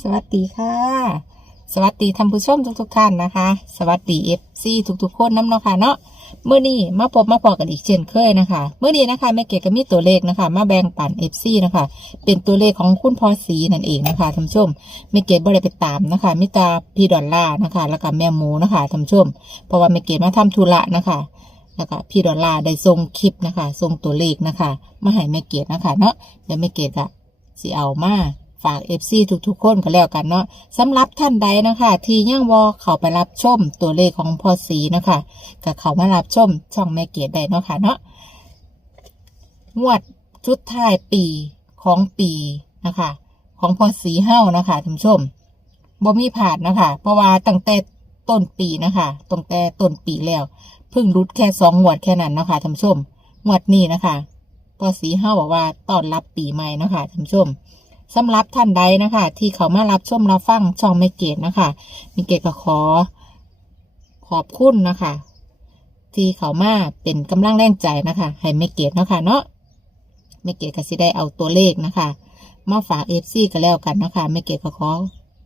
สวัสดีค่ะ สวัสดีท่านผู้ชมทุกๆท่านนะคะ สวัสดีเอฟซีทุกๆคนน้ำเนาะค่ะเนาะเมื่อนี้มาพบมาพอกันอีกเช่นเคยนะคะเมื่อนี้นะคะแม่เกดก็มีตัวเลขนะคะ มาแบ่งปันเอฟซีนะคะ เป็นตัวเลขของคุณพอสีนั่นเองนะคะท่านผู้ชมแม่เกดบ่ได้ไปตามนะคะมิตาพี่ดอลล่านะคะ แล้วก็แม่หมูนะคะท่านผู้ชม เพราะว่าแม่เกดมาทำธุระนะคะแล้วก็พี่ดอลลาได้ส่งคลิปนะคะส่งตัวเลขนะคะ มาให้แม่เกดนะคะเนาะเดี๋ยวแม่เกดก็สิเอามา ฝาก FC ทุกๆ คนก็แล้วกันเนาะสำหรับท่านใดนะคะ ที่ยังวอเข้าไปรับชมตัวเลขของพ่อสีนะคะก็เขามารับชมช่องแม่เกดได้เนาะค่ะเนาะงวดชุดท้ายปีของปีนะคะ ของพ่อสีเฮ้านะคะท่านผู้ชมบ่มีผ่านนะคะ เพราะว่าตั้งแต่ต้นปีนะคะตั้งแต่ต้นปีแล้วเพิ่งรุดแค่สองงวดแค่นั้นนะคะท่านผู้ชมงวดนี้นะคะพ่อสีเฮ้าบอกว่าต้อนรับปีใหม่นะคะท่านผู้ชม สำหรับท่านใดนะคะ ที่เขามารับชมรับฟังช่องไม่เกตนะคะมีเกตก็ขอ ขอบคุณนะคะ ที่เขามาเป็นกำลังแรงใจนะคะ ให้ไม่เกตเนาะค่ะเนาะไม่เกตก็สิได้เอาตัวเลขนะคะ มาฝากเอฟซีกันแล้วกันนะคะไม่เกตก็ขอ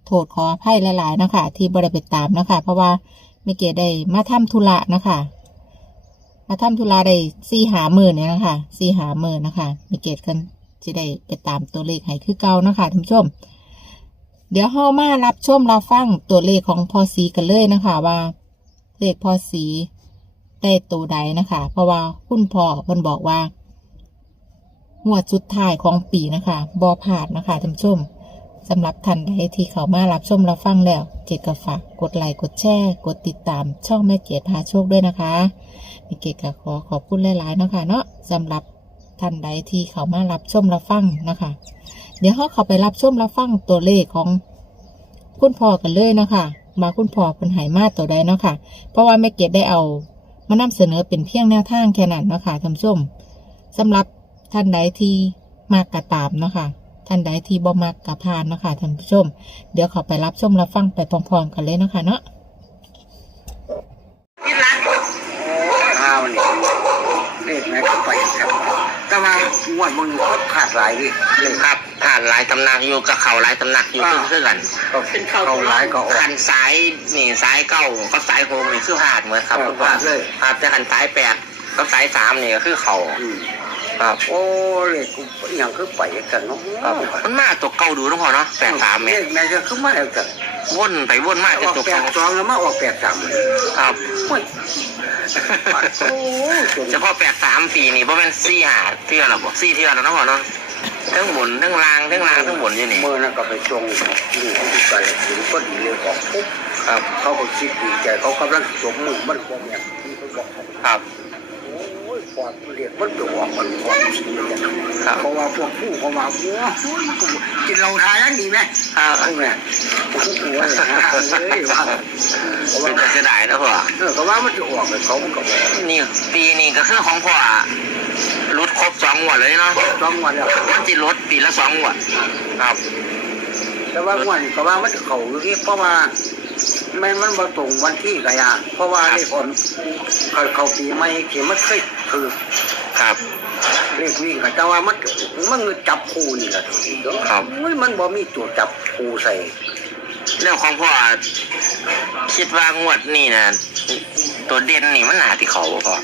โทษขออภัยหลาย ๆ นะคะ ที่บ่ได้ไปตามนะคะ เพราะว่าไม่เกดได้มาทำธุระนะคะมาทำธุระได้สี่หาหมื่นเนี่ยนะคะสี่หาหมื่นนะคะไม่เกดกัน จะได้ไปตามตัวเลขให้คือเก่านะคะท่านผู้ชม เดี๋ยวเฮามารับชมรับฟังตัวเลขของพอสีกันเลยนะคะว่า เลขพอสีได้ตัวใดนะคะ เพราะว่าคุณพ่อเพิ่นบอกว่างวดสุดท้ายของปีนะคะบอผ่านนะคะท่านผู้ชมสำหรับท่านใดที่เขามารับชมรับฟังแล้วเกดก็ฝากกดไลค์กดแชร์กดติดตามช่องแม่เกดพาโชคด้วยนะคะมีเกดก็ขอขอบคุณหลายๆเนาะคะเนาะสำหรับ ท่านใดที่เขามารับชมรับฟังนะคะ เดี๋ยวเขาเขาไปรับชมรับฟังตัวเลขของคุณพ่อกันเลยเนาะคะมาคุณพ่อเป็นไหมาตัวใดเนาะค่ะ เพราะว่าแม่เกดได้เอามานำเสนอเป็นเพียงแนวทางแค่นั้นเนาะค่ะท่านผู้ชมสำหรับท่านใดที่มากกระตามเนาะค่ะท่านใดที่บ่มักกับพานเนาะคะท่านผู้ชม เดี๋ยวเขาไปรับชมรับฟังไปพร้อมๆกันเลยเนาะคะเนาะข้าวนี่เลขแม่ก็ไปครับ แต่ว่างวดมึงก็ขาดหลายดิเลขครับผ่านหลายตำหนักอยู่กับเขาหลายตำหนักอยู่อ่าคือคือกันก็เขาหลายก็ออกคันซ้ายนี่ซ้ายเก้าก็ซ้ายโฮมนี่คือหาดเหมือนครับเออคุณพ่อพลาดเลยครับแต่คันซ้ายแปดก็ซ้ายสามนี่ก็คือเขาอืม ครับโอ้เลขกูอหย่างคือไปกันเนาะครับมันมาตัวเก่าดูนะพ่อเนาะแปดสามเลเนี่ยขแม่ก็คือมาแล้วกันวนไปวนมาอจะอกตัวแปเก่าดสองแล้วมาออกแปดสามเลยครับโอ้ยโอ้ยจนเฉพาะแปดสามปีนี่เพราะเป็นสี่หาเที่ยวหรอบอกสี่เที่ยวแล้วนะพ่อเนาะทั้งบนทั้งล่างทั้งล่างทั้งบนอยู่นี่เมื่อนั้นก็ไปจงนี่ที่ไกลถึงก็ดีเลยออกปุ๊บครับเขาก็คิดดีใจเขากำลังสมมือมันคงเนี่ยที่เขาบอกครับโอ้ย ปอดเรียกมันตัวออกมันออกจริงเลยครับเพราะว่าพวกผู้เขาว่าโอ้ยกินเหล้าทายังดีไหมครับพวกเนี่ยโอ้โหเลยว่าเพราะเป็ว่านแต่เสียดายนะพ่อเออเขาว่ามันจะออกเลยเขาก็บอกนี่ปีนี้ก็คือของพ่อรุดครบสองงวดเลยเนาะสองวันแล้วมันจะลดปีละสองงวดครับแต่ว่าวันก็ว่ามันจะเขาอยู่ที่เพราะว่าแม่นมันมาตรงวันที่กะยาเพราะว่าเลขคนเขาเขาปีใหม่ที่มันเคย คือครับเลขวิ่งก็แต่ว่ามันมันจับคู่นี่แหละทีเดียวครับโอ้ยมันบ่มีตัวจับคู่ใส่ เรื่องของพ่อคิดว่างวดนี่นะตัวเด่นนี่มันหนาที่เขาบ่พ่อ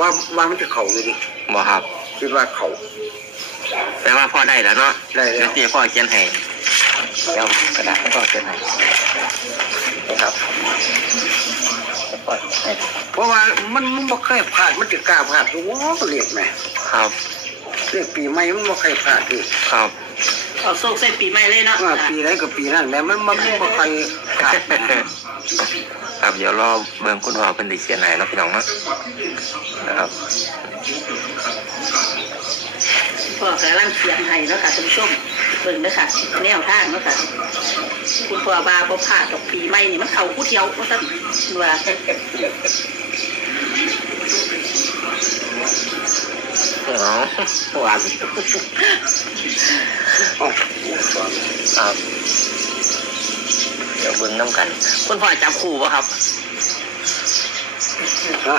ว่าว่ามันจะเขาอยู่ดิบ่ครับ คิดว่าเขาแต่ว่าพ่อได้แล้วเนาะได้แล้ว เดี๋ยวตีพ่อเขียนให้ เดี๋ยวกระดาษให้พ่อเขียนให้นะครับให้พ่อเขียนให้เพราะว่ามันมันบ่เคยพลาดมันจะกล้าพลาดโอ้เรียกแหม่ครับเรียกปีใหม่มันบ่เคยพลาดดิครับเอาโซกใส่ปีใหม่เลยเนาะว่าปีไหนก็ปีนั้นแหม่มันมันบ่เคยพลาดแหม่ครับเดี๋ยวรอเบิ่งคุณพ่อเป็นไดิเขียนให้เนาะพี่น้องเนาะนะครับพ่อกำลังเขียนให้แล้วค่ะท่านผู้ชม เบิ่งเด้อค่ะแนวทางเนาะค่ะคุณพ่อบาบ่พลาดดอกปีใหม่นี่มันเข้าผู้เดียวว่าซั่นว่าอ๋อหวานอ๋อครับเดี๋ยวเบิ่งน้ำกัน คุณพ่อจับคู่ป่ะครับฮะ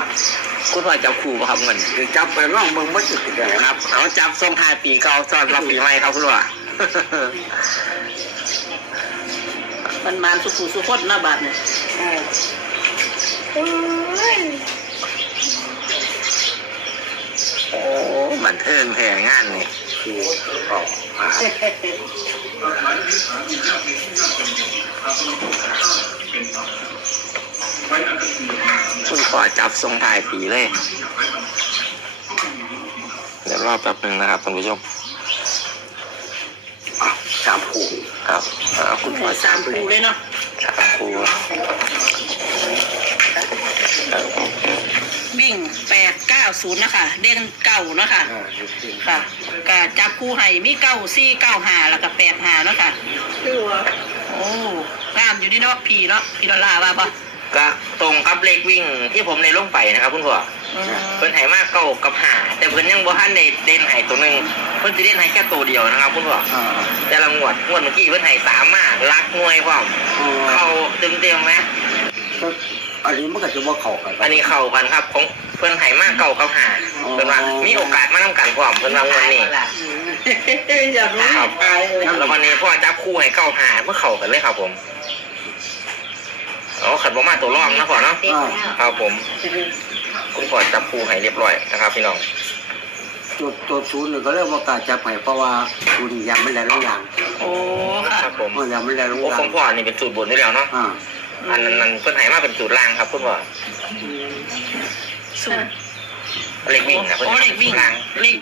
คุณพ่อจับคู่ป่ะครับเงินเดี๋ยวจับไปร่องเบิ่งมันสิเป็นยังไงครับเอาจับส่งท้ายปีเก่าตอนรับปีใหม่ครับคุณพ่อ มันมานสุขุสุขคนหน้าบาทเนี่ยโอ้บันเทิงแท้งานนี่คือออกมาคุณพ่อจับทรงถ่ายปีเลย เดี๋ยวรอแป๊บหนึ่งนะครับท่านผู้ชม สามคู่ครับอ่าคุณพ่อสามคูเลยเนาะสามครูครับวิ่งแปดเก้าศูนย์นะคะเด่นเก่าเนาะค่ะ อ่าจริงค่ะกะจับคู่ให้มีเก้าสี่เก้าห้าแล้วก็แปดห้าเนาะค่ะโอ้งามอยู่นี่เนาะพี่เนาะพี่ดอลลาร์ว่าปะ ก็ตรงกับเลขวิ่งที่ผมในลงไปนะครับคุณพ่ออืมเพิ่นให้มากเก้ากับหาแต่เพิ่นยังบ่ทันได้เด่นให้ตัวหนึงเพิ่นสิเด่นให้แค่ตัวเดียวนะครับ คุณพ่ออ่าแต่ละงวดงวดเมื่อกี้เพิ่นให้สามมาลักหน่วยพร้อมอ๋อเข้าเต็มๆไหมก็อันนี้มันก็จะว่าเข้ากันอันนี้เข้ากันครับของเพิ่นให้มากเก้ากับหาเพิ่นว่ามีโอกาสมานํกันพร้อมเพิ่นว่างวดนี้อยากรู้ครับตายเลยแล้ววันนี้พ่อจับคู่ให้เก้าหาเมื่อเข้ากันเลยครับผมเอา ขัดบ่มาตัวรองนะพ่อเนาะอ่าครับผม คุณพ่อจับคู่ให้เรียบร้อยนะครับ พี่น้องตัวตัวศูนย์เนี่ยก็เรียกว่ากาจับให้เพราะว่าศูนย์ยังไม่ได้ลงยางโอ้ค่ะครับผมมันยังไม่ได้ลงโอ้ยาของงพ่อนี่เป็นสูตรบนอยู่แล้วเนาะอ่าอันนั้นมันเพิ่นให้มาเป็นสูตรล่างครับคุณพ่อสูตรเลขวิ่งนะเพิ่นโอ้ให้เลมาขเป็นสูวิ่งตรล่าง เลข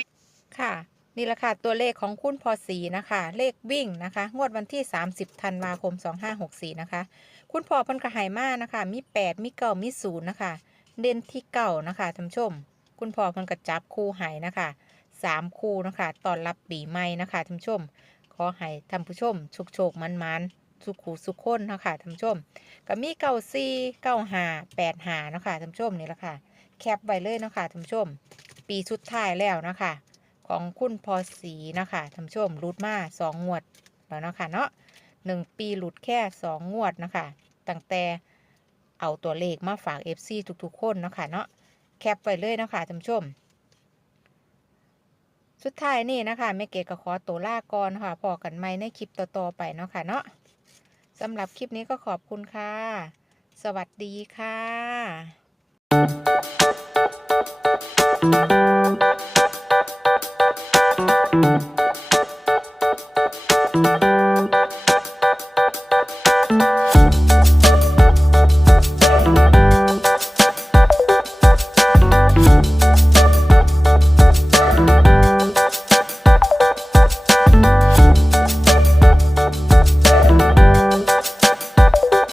ค่ะ นี่แหละค่ะ ตัวเลขของคุณพอสีนะคะ เลขวิ่งนะคะ งวดวันที่ 30 ธันวาคม 2564 นะคะ คุณพ่อเพันกระหายมานะคะ มี8มีเก้ามีศูนย์นะคะ เด่นที่เก่านะคะท่านผู้ชม คุณพ่อเพันกระจับคู่ใหายนะคะสามคู่นะคะตอนรับปีใหม่นะคะท่านผู้ชม ขอให้ท่านผู้ชมโชคโชคมันมันสุขูสุขคนนะคะท่านผู้ชมก็มีเก้าสี่เก้าหาแปดหานะคะท่านผู้ชมนี่แหละค่ะ แคปไว้เลยนะคะท่านผู้ชม ปีสุดท้ายแล้วนะคะ ของคุณพอสีนะคะท่านผู้ชมรุดมาสองงวดแล้วนะคะเนาะ หนึ่งปีหลุดแค่สองงวดนะคะตั้งแต่เอาตัวเลขมาฝาก FC ทุกๆ คนนะคะเนาะแคปไว้เลยนะคะท่านผู้ชม สุดท้ายนี่นะคะแม่เกดก็ขอตัวลาก่อนค่ะพอกันใหม่ในคลิปต่อๆไปเนาะค่ะเนาะสำหรับคลิปนี้ก็ขอบคุณค่ะ สวัสดีค่ะ